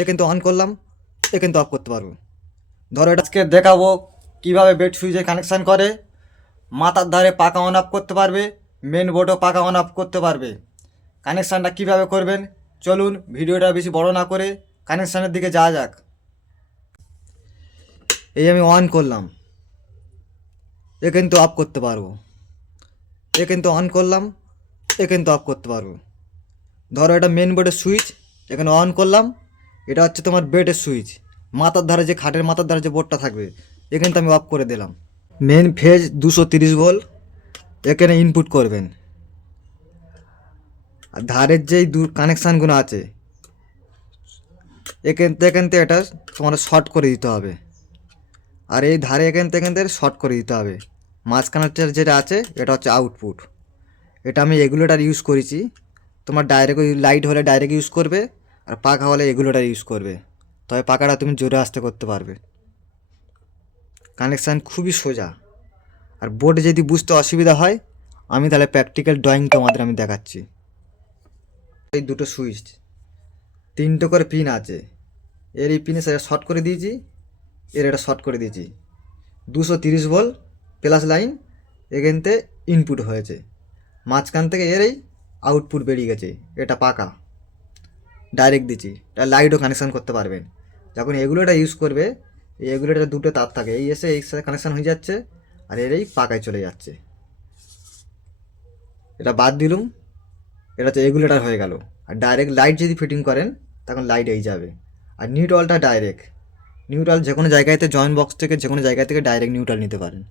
এ কিন্তু অন করলাম, এ কিন্তু অফ করতে পারবো। ধরো এটা আজকে দেখাবো কিভাবে বেড সুইচে কানেকশান করে। মাথার ধারে পাকা অন অফ করতে পারবে, মেন বোর্ডও পাকা অন অফ করতে পারবে। কানেকশানটা কিভাবে করবেন চলুন, ভিডিওটা বেশি বড় না করে কানেকশানের দিকে যাওয়া যাক। এই আমি অন করলাম, এ কিন্তু অফ করতে পারবো। এ কিন্তু অন করলাম, এ কিন্তু অফ করতে পারবো। ধরো এটা মেন বোর্ডের সুইচ, এখানে অন করলাম, এটা হচ্ছে তোমার বেডের সুইচ। মাথার ধারে যে খাটের মাথার ধারে যে বোর্ডটা থাকবে এ কিন্তু আমি অফ করে দিলাম। মেন ফেজ 230 ভোল্ট এখানে ইনপুট করবেন। আর ধারের যেই কানেকশানগুলো আছে এখান থেকে এটা তোমার শর্ট করে দিতে হবে। আর এই ধারে এখান থেকে শর্ট করে দিতে হবে। মাঝখানের যেটা আছে এটা হচ্ছে আউটপুট। এটা আমি রেগুলেটর ইউজ করেছি, তোমার ডাইরেক্ট লাইট হলে ডাইরেক্ট ইউজ করবে, আর পাখা হলে রেগুলেটর ইউজ করবে, তবে পাখাটা তুমি জোরে আস্তে করতে পারবে। কানেকশান খুবই সোজা। আর বোর্ডে যদি বুঝতে অসুবিধা হয় আমি তাহলে প্র্যাকটিক্যাল ড্রয়িং তোমাদের আমি দেখাচ্ছি। এই দুটো সুইচ, তিনটে করে পিন আছে। এর এই পিনে সেটা শর্ট করে দিয়েছি, এর এটা শর্ট করে দিয়েছি। 230 ভোল্ট প্লাস লাইন এখানতে ইনপুট হয়েছে, মাঝখান থেকে এর এই আউটপুট বেরিয়ে গেছে। এটা পাকা ডাইরেক্ট দিচ্ছি, এটা লাইটও কানেকশান করতে পারবেন। যখন এগুলো এটা ইউজ করবে, এগুলো এটা দুটো তার থাকে, এই এসে এই সাথে কানেকশান হয়ে যাচ্ছে, আর এর এই পাকায় চলে যাচ্ছে। এটা বাদ দিলুম, এটা হচ্ছে রেগুলেটর হয়ে গেল। আর ডাইরেক্ট লাইট যদি ফিটিং করেন তখন লাইট এই যাবে। আর নিউট্রালটা ডাইরেক্ট, নিউট্রাল যে কোনো জায়গাতে জয়েন্ট বক্স থেকে যে কোনো জায়গা থেকে ডাইরেক্ট নিউট্রাল নিতে পারেন।